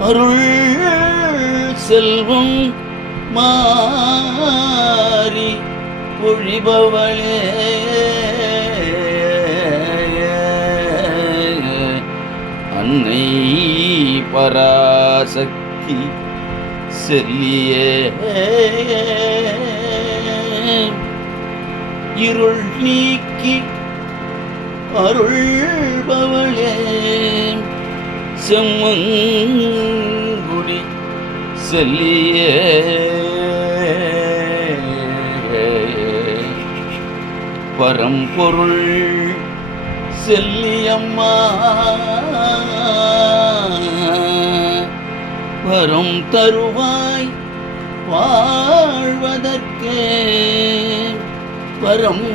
அருள் செல்வம் மாறி பொழிபவளே. அன்னை பராசக்தி செல்லியே. இருள் நீக்கி அருள்பவளே செம்மங்குடி செல்லியே. பரம்பொருள் செல்லியம்மா. வரும் தருவாய் வாழ்வதற்கே. வரம்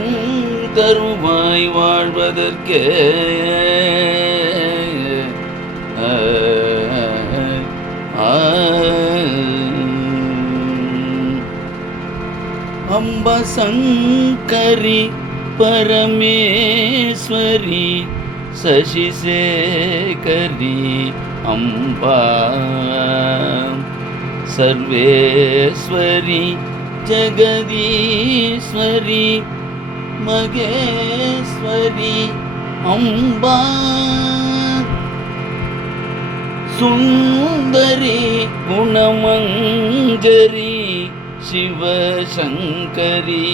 தருவாய் வாழ்வதற்கே. அம்பசங்கரி பரமேஸ்வரி சசிசேகரி அம்பா. சர்வேஸ்வரி ஜெகதீஸ்வரி மகேஸ்வரி மகேஸ்வரி அம்பா. சுந்தரி குணமங்கரி சிவசங்கரி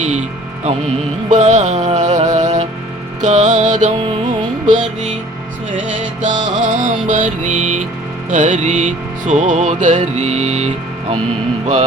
அம்பா. காதம்பரி ஸ்வேதாம்பரி ஹரி சோதரி அம்பா.